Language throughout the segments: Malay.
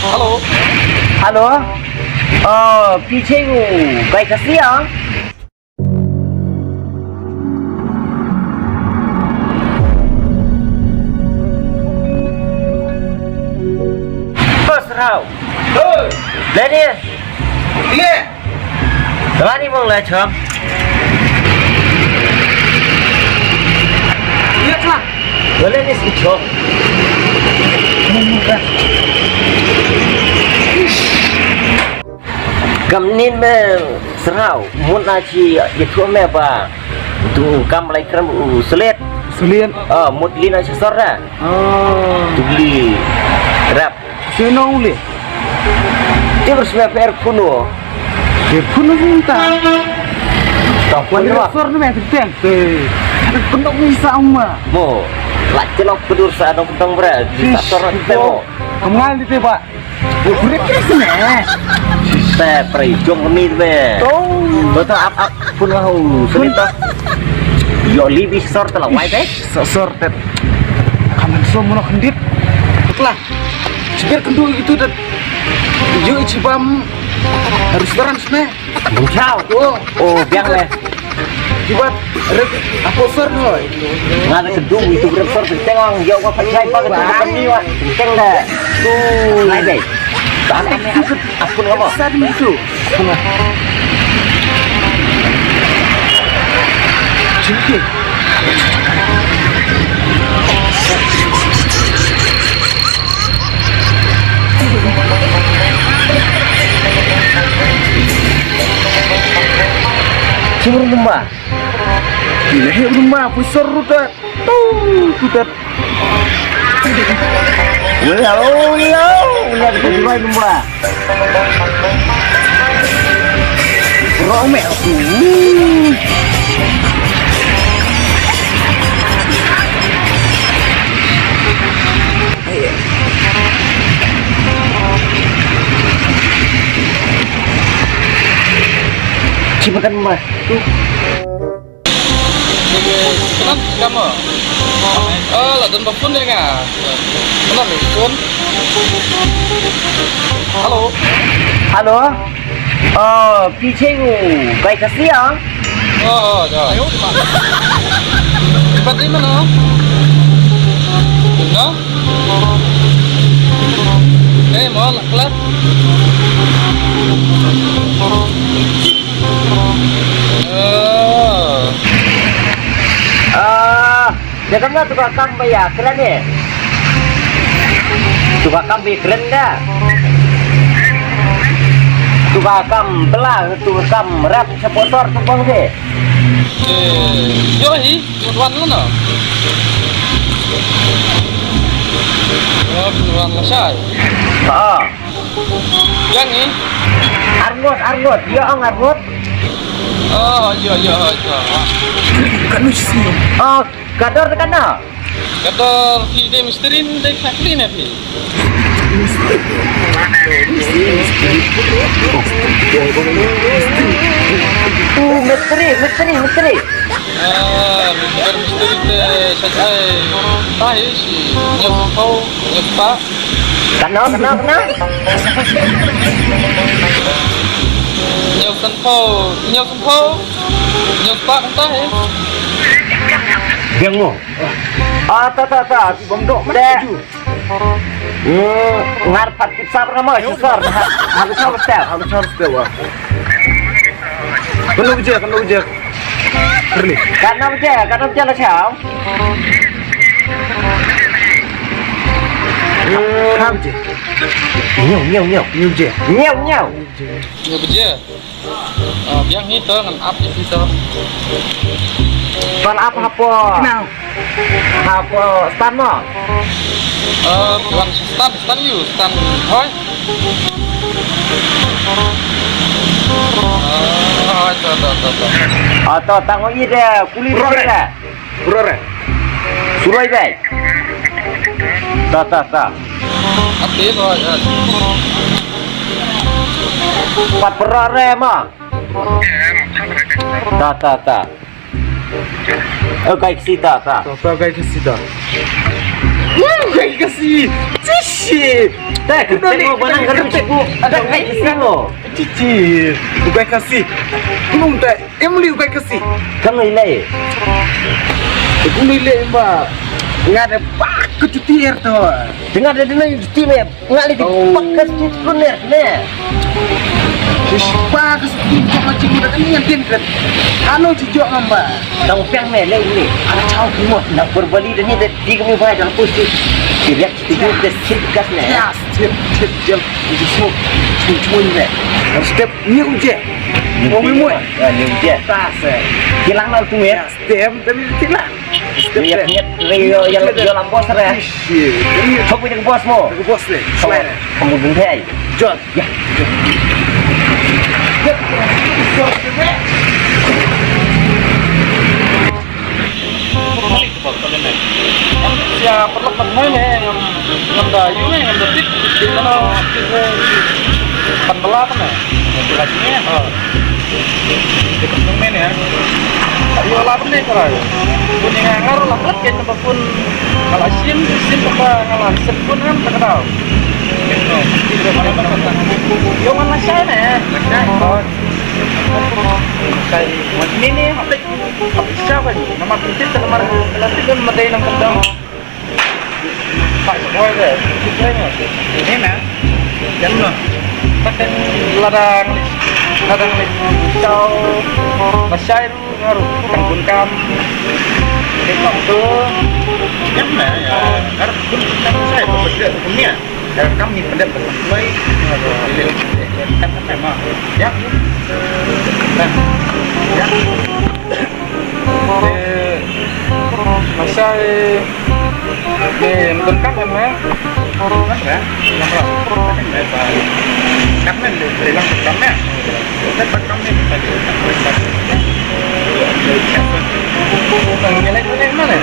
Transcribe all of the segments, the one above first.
Halo. Halo. पीछे वो बाइक हंसी हाँ बस राव ले đi Iya. đó đi mong lại chậm Iya, Cak. lên đi xịt chậm cầm nín mẹ serau muốn là chi để thua mẹ bà tu cầm lại cầm selet Selian. một lin aja sor dah tu beli rap Senong le. dia bersama PR kuno Pun minta. tak pun Wala lah sor na may teng. Kundok ni sa uma. mo lah celok pedur sa dong tong berat tak sor temo Kamal dito ba? Buret kasi na. saya pray jong ni be Oh. betul apa pun lah selit toh yo libis sor telah wai deh Sor tet. Kaman so mo na kandit. Tuklah. Biar kendu itu dan yo icibam restoran sne. bungcau oh biang leh Kibat apa sor no? ngada kedung itu bersor tengong yo ko percaya banget tu kami wa teng dah tu lai deh tak aku ngomong Sad itu. Cinti. cimur lumba Ilahi rumah pusar rudat. Rudat. lihat kedua lumba Romel. ciputan lumba Kenapa kamu? Là đơn bọc phun đây à? Nó là phun. Halo. halo पीछे वो बाइक हंसी हाँ Rồi. Cepat di mana? Benar? Mau nak kelas? dia kan nggak tukang kambe ya keren ya tukang kambe keren dah tukang kam belah tukang rap sponsor tupang deh Yo hi, buat lu no. Buat masai. Yang ni? Arngot dia ang Arngot Iya. Kan mesti. gador kan na Kata si dia misteri ni dia factory ni fi. misteri Misteri dia saya tahu si nyokau nyokpa. kena Nyokau nyokpa entah biang mo ta bondok deh ngarpat pizza nama susar harus step Harus dewa. Kena ujar. Perli. karena aja lah chào Kam je. nhiều Nhiều je. Nhiều benda. Biang ni tu dengan up ni tu. còn apa Kenal. stand mo Bukan stand you, stand hoi. Itu. atau tanggung ini deh kulit deh Urare. surai deh ta Apa itu? Pat perare mah. Ta. Kayak sita ta. Bagai ke sida. Baik kasih. Cici. Tak, tengok barang kerja cikgu. Ada baik kesini lo. Cici. Baik kasih. Belum tak. Emily baik kasih. Kamu ilai. Aku nilai mbak. Nggak ada pak kecutier tuh. Dengar ada dulu cuti me. Nggak ada pakai cuti kuner ne. Pak kesukaan sama cikgu dah kan yang tin kan. Anu cijuk mbak. Tahu piang me le ini. Ada cau semua nak berbalik dan ni dah 3 minggu dah dalam posisi. Direct cuti dah sirkas ne. Ya, step jam itu semua. Cuma ni. Step ni uje. Oh memang. Ni dia. Tas. Hilang lah tu ya. Step tapi tidak. Lihat Rio yang jualan bos re. Kau punya bos mo. Aku bos deh. Selain. Kamu bungkai. John. Ya. Ya perlu pernah nih ngam dayu nih ngam detik kalau penbelah kan ya lagi di penyemen ya ayo lapar nih kalau punya ngaruh lapar kan apapun kalau sim apa ngalah sepun kan terkenal yo mana saya nih kayak macam ini aplik siapa nih nama penting telemar nanti kan medai nang kendang pak semua deh ini mah jangan mah pakai ladang cau masyair ngaruh tanggung kam tengok tu kan mah ya harus pun saya berbeda hukumnya dan kami pendapat mulai kan memang ya nah ya masa nonton kan memang kan ya yang berapa kan berapa kan bilang kamnya dan kamnya tadi nilai mana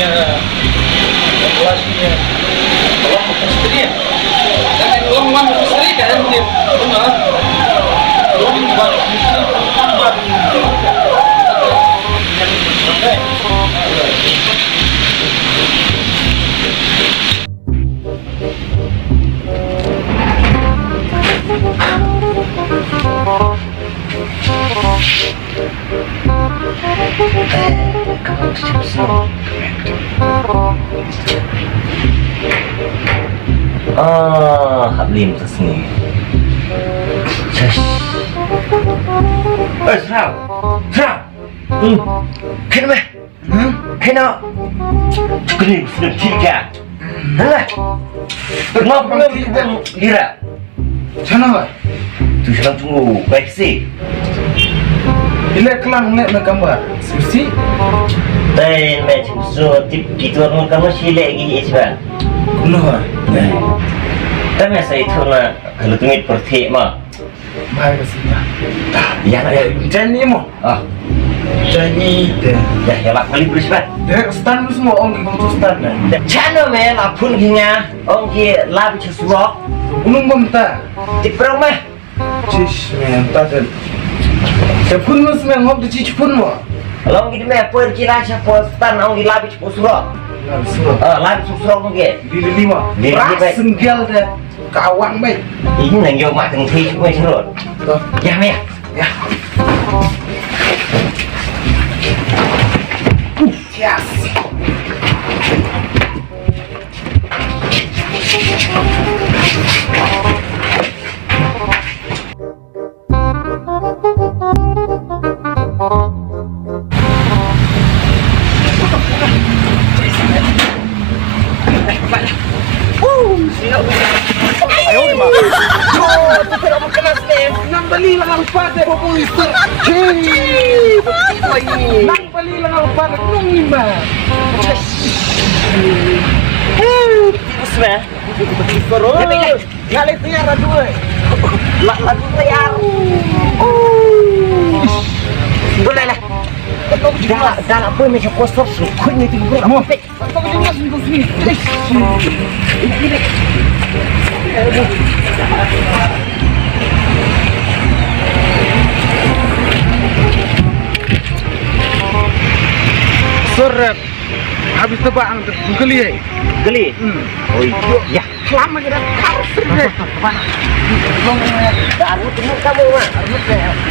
ya kelasnya Allah istri ya dan uang istri kan dia benar uang buat Hablim tersini. Serang. Kenapa? Kenapa? Kini sudah tiga. Hah? Kenapa belum kira? Kenapa? Tu sedang tunggu baik sih. Bila kelang nak gambar, susi. Dan macam so tip gitu orang kamu silek gigi isban. Kenapa? Tapi saya itu nak kalau tumit pertik mah. Baik kasih. Yang ada Janji mo. Janji deh. dah yang lak kali berisbat. Deh stand tu semua orang kita stand dah. Channel me la pun kinya ong ki la bi chusro. Unung bamta. Ti promeh. Cish men tadel. Sepun mus men hop di cish pun mo. Long ki me per ki la cha postan ong ki la bi chusro. La bi chusro ong ki. Lili lima. Senggel deh. Kawan baik. Ini nang yo mak teng thi chui chro. Ya me. Ya. Yes. ayo di mana Tidak berkenas ni. Nang bali lang ang padre ko kung ito. Nang bali lang ang padre ko nung lima. Terus me. Galit niya radu eh. Lagu tayar. Boleh lah. Dah apa macam kosong sukun ni tinggal. Kamu. Kamu jangan sini. Seret habis tebak geli. Geli. Oh iya. Lama kita harus seret. Aku temu kamu mah.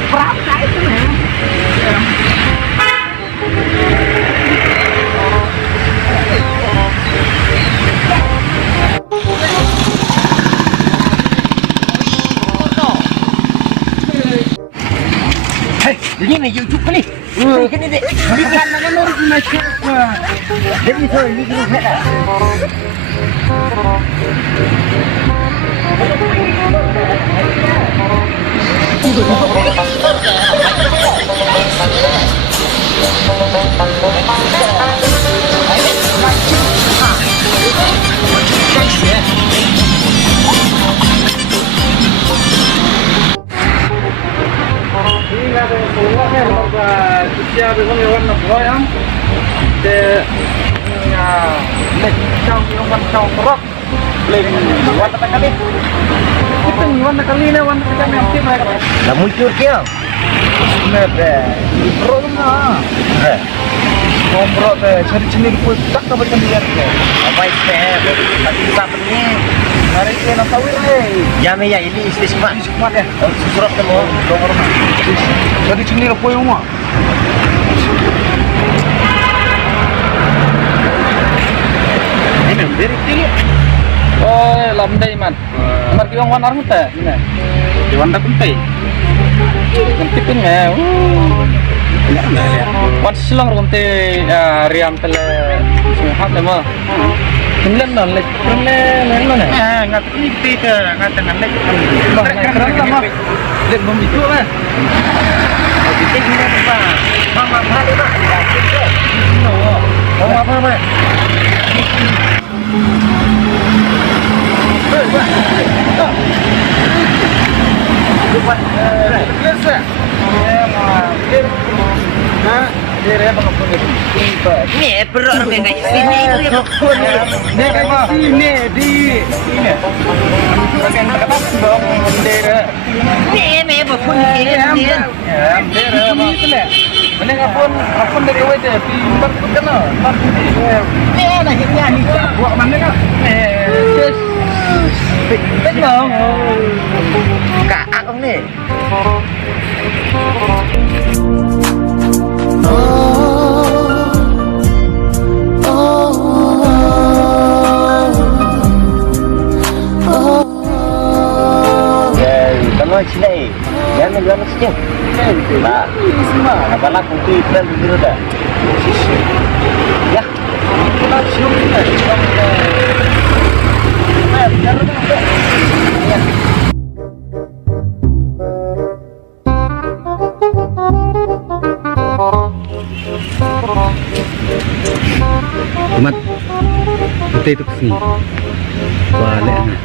Berapa itu nih? Hei, ini YouTube ni. Ini dek. Bukan nama lu macam apa? Jadi so ini kita ada. Siapa yang warna buah yang de lek cau yang warna cau terok lek warna kali kita warna kali ni warna kali yang apa mereka Dah muncul ke? nada terok mana ngobrol deh cari cendil pun tak dapat cendil ke Apa itu? Tadi sampai ni. hari ini nak tawir deh Ya me ya ini istri semua. semua deh Surat kamu. dongor mah cari cendil apa yang mah ini very tinggi. Oh, lamdai man. Marki wang wan armut ta? Ini. Di wan da kuntai. Kunti pun me. Wan silang kunti riam tele. Sehat le mo. Kimlen non le kimlen non. Ngat ni ti ke ngat dengan le. Keren lama. Lek bom itu lah. Kita ni apa? Mama balik mak. No. Oh, apa apa? Ni perut orang yang kayak sini itu yang Ni kayak sini di sini. Kan kata dong bendera. ni me berpun ni ni. Bendera mah. Mana apun dari wajah timbar pun kena. Ni nak hingga ni. Buat mana kan? Betul. Kak aku ni. Kamu sini, jangan jual sini. Nah, Semua. apalah kunci dan biru dah. Ya, Kita siung kita. Mat, kita itu kesini. Balik anak.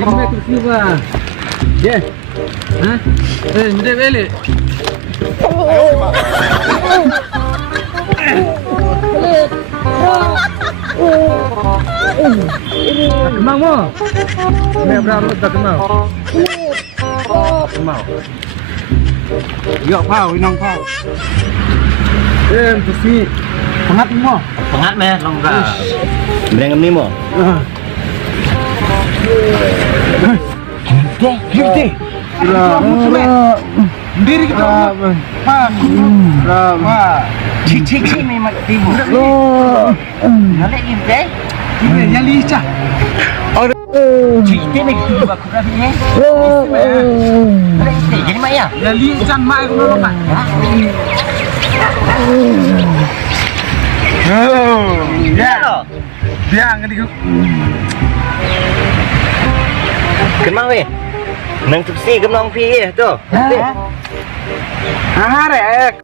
Gimana terus ni bang? Ya, hah? Mudah balik. Kemau mo? Ni berapa dah kemau? Kemau. Ya pau, inang pau. Terus ni pengat mo. pengat meh longga. Berengam ni mo. Gede. Diri kita. Cik memang tibu. Nolak gede. Ini yang lincah. Cik ni tibu aku dah ni. Nolak gede. Jadi mak ya. Yang lincah mak aku nak mak. Ya. Dia ngadi. Kenapa weh? Nang tupsi kenang pi tu. Ah, rek.